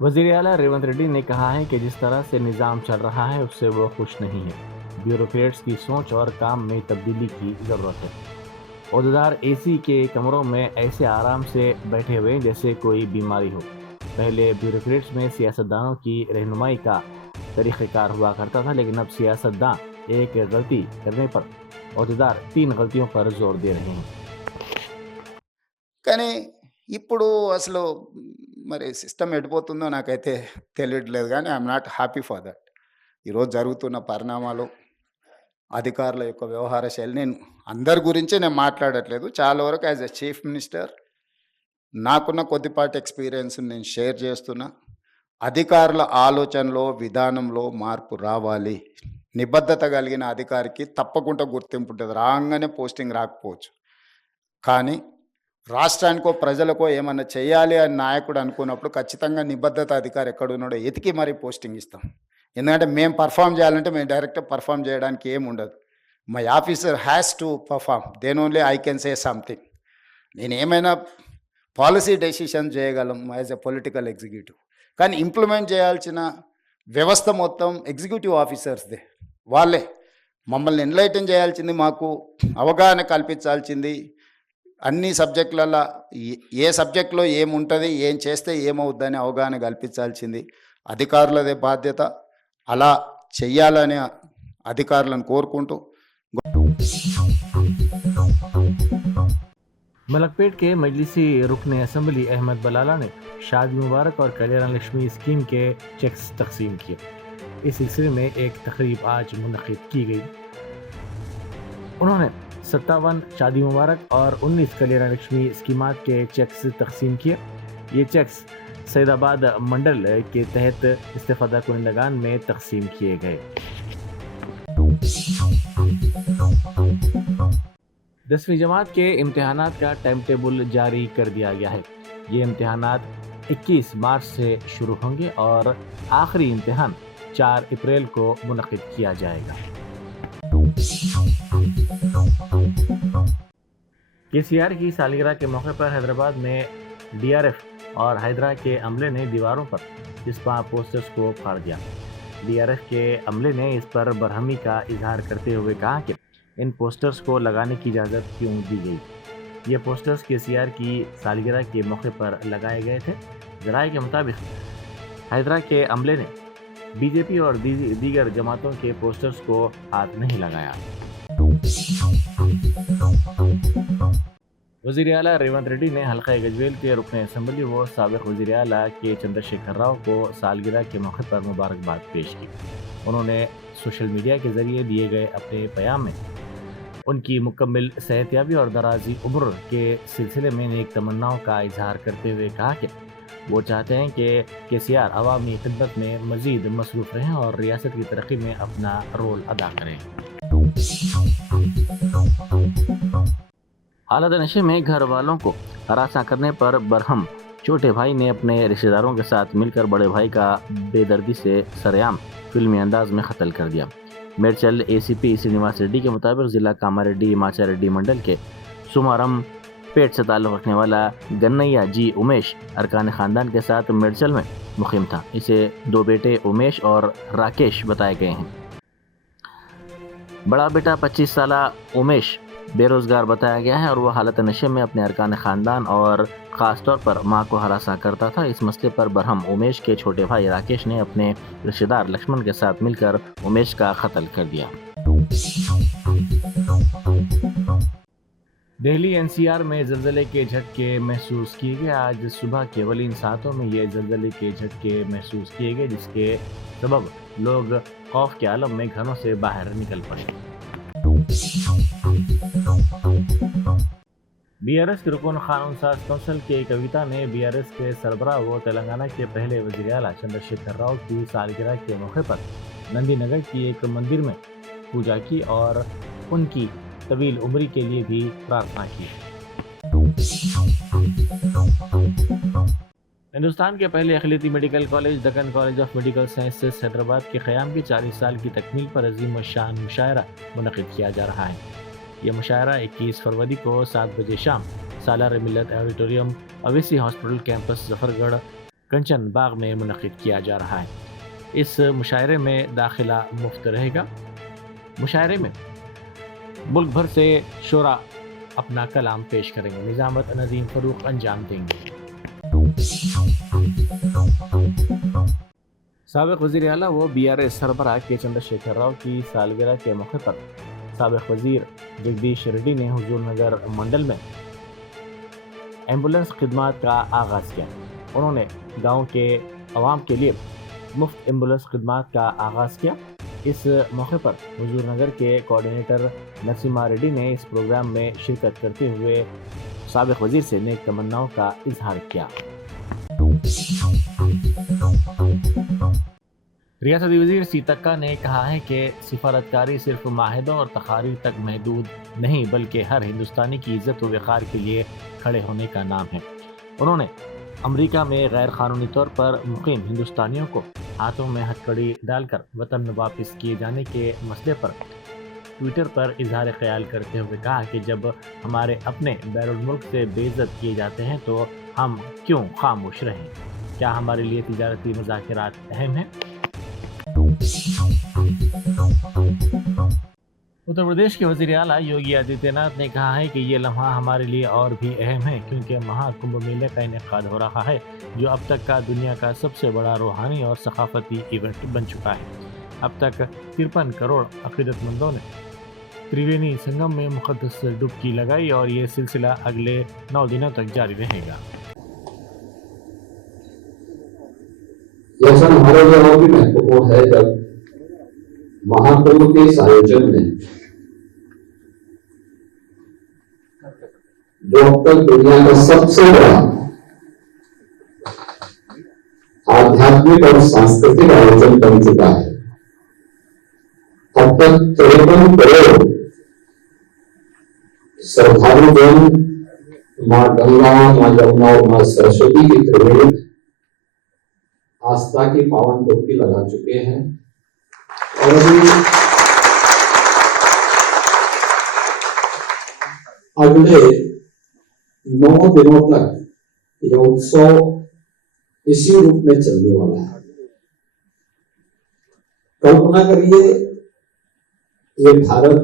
वज़ीर आला रेवंत रेड्डी ने कहा है कि जिस तरह से निज़ाम चल रहा है उससे वो खुश नहीं है। ब्यूरोक्रेट्स की सोच और काम में तब्दीली की ज़रूरत है। ओहदेदार एसी के कमरों में ऐसे आराम से बैठे हुए जैसे कोई बीमारी हो। पहले ब्यूरोक्रेट्स में सियासतदानों की रहनुमाई का तरीक़ेकार हुआ करता था, लेकिन अब सियासतदान एक गलती करने पर ओहदेदार 3 गलतियों पर जोर दे रहे हैं। కానీ ఇప్పుడు అసలు మరి సిస్టమ్ ఎటుపోతుందో నాకైతే తెలియట్లేదు గానీ I'm not happy for that. ఈరోజు జరుగుతున్న పరిణామాలు, అధికారుల యొక్క వ్యవహార శైలి నేను అందరి గురించి నేను మాట్లాడట్లేదు. చాలా వరకు యాజ్ ఎ చీఫ్ మినిస్టర్ నాకున్న కొద్దిపాటి ఎక్స్‌పీరియన్స్‌ని నేను షేర్ చేస్తున్నా. అధికారుల ఆలోచనలో, విధానంలో మార్పు రావాలి. నిబద్ధత కలిగిన అధికారికి తప్పకుండా గుర్తింపు ఉంటది. రాంగానే పోస్టింగ్ రాకపోవచ్చు. కానీ రాష్ట్రానికో, ప్రజలకో ఏమన్నా చేయాలి అని నాయకుడు అనుకున్నప్పుడు ఖచ్చితంగా నిబద్ధత అధికారి ఎక్కడున్నాడో ఎతికి మరీ పోస్టింగ్ ఇస్తాం. ఎందుకంటే మేము పెర్ఫార్మ్ చేయాలంటే మేము డైరెక్ట్‌గా పెర్ఫార్మ్ చేయడానికి ఏముండదు. My officer has to perform. Then only I can say something. నేనేమైనా పాలిసీ డెసిషన్ చేయగలం యాజ్ ఎ పొలిటికల్ ఎగ్జిక్యూటివ్. కానీ ఇంప్లిమెంట్ చేయాల్సిన వ్యవస్థ మొత్తం ఎగ్జిక్యూటివ్ ఆఫీసర్స్‌దే. వాళ్ళే మమ్మల్ని ఎన్‌లైటన్ చేయాల్సింది, మాకు అవగాహన కల్పించాల్సింది అన్ని సబ్జెక్టులల్లా ఏ సబ్జెక్ట్‌లో ఏముంటది, ఏం చేస్తే ఏమవుద్దని అవగాహన కల్పించాల్సింది అధికారులదే బాధ్యత. అలా చెయ్యాలని అధికారులను కోరుకుంటూ मलकपेट के मजलिसी रुकन असम्बली अहमद बलाला ने शादी मुबारक और कल्याण लक्ष्मी स्कीम के चेक्स तकसीम किए। इस सिलसिले में एक तकरीब आज मुनक़िद की गई। उन्होंने 57 शादी मुबारक और 19 कल्याण लक्ष्मी स्कीमात के चेक्स तकसीम किए। ये चेक्स सैदाबाद मंडल के तहत इस्तेफादा कुनंदगान में तकसीम किए गए। 10वीं जमात के इम्तिहानात का टाइम टेबल जारी कर दिया गया है। ये इम्तिहानात 21 मार्च से शुरू होंगे और आखिरी इम्तिहान 4 अप्रैल को मुनक़िद किया जाएगा। केसीआर की सालगिरह के मौके पर हैदराबाद में डीआरएफ और हैदरा के अमले ने दीवारों पर चिपका पोस्टर्स को फाड़ दिया। डीआरएफ के अमले ने इस पर बरहमी का इजहार करते हुए कहा कि इन पोस्टर्स को लगाने की इजाज़त क्यों दी गई। ये पोस्टर्स केसीआर की सालगिरह के मौके पर लगाए गए थे। ज़राए के मुताबिक हैदरा के अमले ने बीजेपी और दीगर जमातों के पोस्टर्स को हाथ नहीं लगाया। वज़ीर आला रेवंत रेड्डी ने हल्का गजवेल के रुकन असम्बली व साबिक़ वज़ीर आला के चंद्रशेखर राव को सालगिरह के मौके पर मुबारकबाद पेश की। उन्होंने सोशल मीडिया के ज़रिए दिए गए अपने बयान में उनकी मुकम्मल सेहतयाबी और दराजी उम्र के सिलसिले में नेक तमन्नाओं का इजहार करते हुए कहा कि वो चाहते हैं कि केसीआर अवामी खिदमत में मज़ीद मसरूफ़ रहें और रियासत की तरक्की में अपना रोल अदा करें। हालत नशे में घर वालों को हरासा करने पर बरहम छोटे भाई ने अपने रिश्तेदारों के साथ मिलकर बड़े भाई का बेदर्दी से सरेआम फिल्मी अंदाज में कत्ल कर दिया। मेडचल एसीपी श्रीनिवास रेड्डी के मुताबिक ज़िला कामारेड्डी माचारेड्डी मंडल के सुमारम पेट से ताल्लुक़ रखने वाला गन्नैया जी उमेश अरकान ख़ानदान के साथ मेडचल में मुक़ीम था। इसे 2 बेटे उमेश और राकेश बताए गए हैं। बड़ा बेटा 25 साल उमेश बेरोज़गार बताया गया है और वह हालत नशे में अपने अरकान ख़ानदान और ख़ास तौर पर मां को हरासा करता था। इस मसले पर बरहम उमेश के छोटे भाई राकेश ने अपने रिश्तेदार लक्ष्मण के साथ मिलकर उमेश का कत्ल कर दिया। दिल्ली एनसीआर में ज़लज़ले के झटके महसूस किए गए। आज सुबह केवल इन सातों में ये ज़लज़ले के झटके महसूस किए गए, जिसके सबब लोग खौफ के आलम में घरों से बाहर निकल पड़े। बीआरएस के रुकन कानून साज कौंसिल के कविता ने बीआरएस के सरबराह व तेलंगाना के पहले वज़ीर आला चंद्रशेखर राव की सालगिरह के मौके पर नंदी नगर की एक मंदिर में पूजा की और उनकी तवील उम्री के लिए भी प्रार्थना की। हिंदुस्तान के पहले अखिलती medical college Deccan college of medical sciences Hyderabad के क़याम की 40 साल की तकमील पर अजीम शान मुशायरा मुनक़िद किया जा रहा है। यह मुशायरा 21 फरवरी को 7 बजे शाम सालार मिल्लत ऑडिटोरियम अवेसी हॉस्पिटल कैंपस जफरगढ़ कंचन बाग में मुनक़िद किया जा रहा है। इस मुशायरे में दाखिला मुफ्त रहेगा। मुशायरे में मुल्क भर से शोरा अपना कलाम पेश करेंगे। निज़ामत नदीम फ़रूक अंजाम देंगे। साबिक़ वज़ीर आला व BRS सरबराह के चंद्रशेखर राव की सालगिरह के मौके पर साबिक़ वज़ीर जगदीश रेड्डी ने हुजूर नगर मंडल में एम्बुलेंस खिदमात का आगाज़ किया। उन्होंने गांव के अवाम के लिए मुफ्त एम्बुलेंस खिदमात का आगाज़ किया। इस मौके पर हुजूर नगर के कोऑर्डिनेटर नरसिम्हा रेड्डी ने इस प्रोग्राम में शिरकत करते हुए साबिक़ वज़ीर से नेक तमन्नाओं का इजहार किया। रियासती वज़ीर सीतक्का ने कहा है कि सिफारतकारी सिर्फ माहिदों और तकारीर तक महदूद नहीं बल्कि हर हिंदुस्तानी की इज़्ज़त व वक़ार के लिए खड़े होने का नाम है। उन्होंने अमेरिका में गैर कानूनी तौर पर मुकीम हिंदुस्तानियों को हाथों में हथकड़ी डालकर वतन वापस किए जाने के मसले पर ट्विटर पर इजहार ख्याल करते हुए कहा कि जब हमारे अपने बैरुल मुल्क से बेइज्जत किए जाते हैं तो हम क्यों खामोश रहें? क्या हमारे लिए तिजारती मुज़ाकरात अहम हैं? उत्तर प्रदेश के वज़ीर आला योगी आदित्यनाथ ने कहा है कि ये लम्हा हमारे लिए और भी अहम है क्योंकि महाकुंभ मेले का इनेकाद हो रहा है जो अब तक का दुनिया का सबसे बड़ा रूहानी और सकाफती इवेंट बन चुका है। अब तक 53 करोड़ अकीदतमंदों ने त्रिवेणी संगम में मुक़द्दस डुबकी लगाई और ये सिलसिला अगले 9 दिनों तक जारी रहेगा। यह क्षण हमारे लिए और भी महत्वपूर्ण है जब महाकुंभ के इस आयोजन में जो अब तक दुनिया का सबसे बड़ा आध्यात्मिक और सांस्कृतिक आयोजन बन चुका है। अब तक 53 करोड़ श्रद्धालु जन मां गंगा, मां यमुना और मां सरस्वती की त्रिवेणी आस्था की पावन डुबकी लगा चुके हैं और अगले 9 दिनों तक यह उत्सव इसी रूप में चलने वाला है। कल्पना करिए ये भारत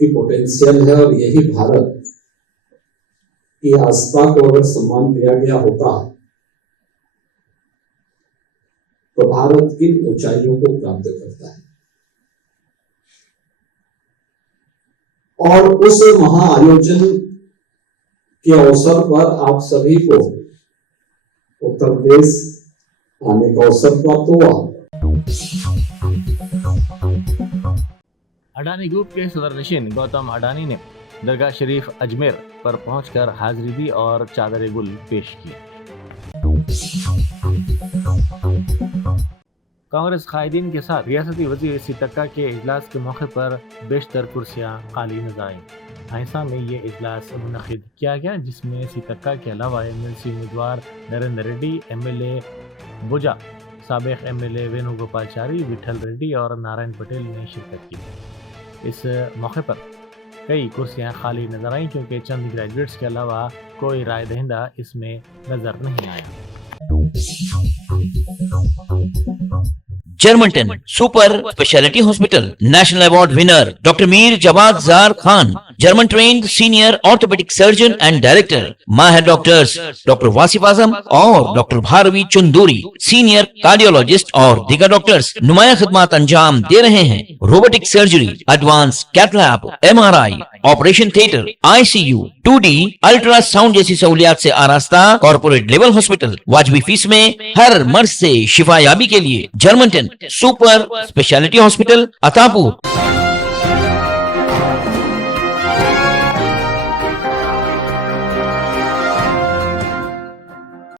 की पोटेंशियल है और यही भारत की आस्था को अगर सम्मान दिया गया होता तो भारत की ऊंचाइयों को प्राप्त करता है। और उस महाआयोजन के अवसर पर आप सभी को उत्तर प्रदेश आने का अवसर प्राप्त हुआ। अडानी ग्रुप के सदरनशीन गौतम अडानी ने दरगाह शरीफ अजमेर पर पहुंचकर हाजिरी दी और चादर गुल पेश की। कांग्रेस कायदीन के साथ रियासती वज़ीर सीतक्का के इजलास के मौके पर बेशतर कुर्सियां खाली नजर आईं। आइसा में ये इजलास मुनक़िद किया गया जिसमें सीतक्का के अलावा MLC उम्मीदवार नरेंद्र रेड्डी, MLA बुजा, साबिक़ MLA वेणुगोपालचारी, विठल रेड्डी और नारायण पटेल ने शिरकत की। इस मौके पर कई कुर्सियां खाली नजर आईं क्योंकि चंद ग्रेजुएट्स के अलावा कोई राय दहिंदा इसमें नजर नहीं आया। Germanton super speciality hospital national award winner doctor Mir Jawad Jar Khan, German trained senior orthopaedic surgeon and director, माहिर डॉक्टर्स डॉक्टर वासिफ आजम और doctor Bharvi Chanduri, senior cardiologist और दीगर डॉक्टर्स नुमाया खिदमत अंजाम दे रहे हैं। Robotic surgery, advance cath lab, MRI, operation theatre, ICU, 2D ultrasound जैसी सहूलियात से आरास्ता कॉर्पोरेट लेवल हॉस्पिटल वाजबी फीस में हर मर्ज से शिफायाबी के लिए Germanton super speciality hospital Attapur.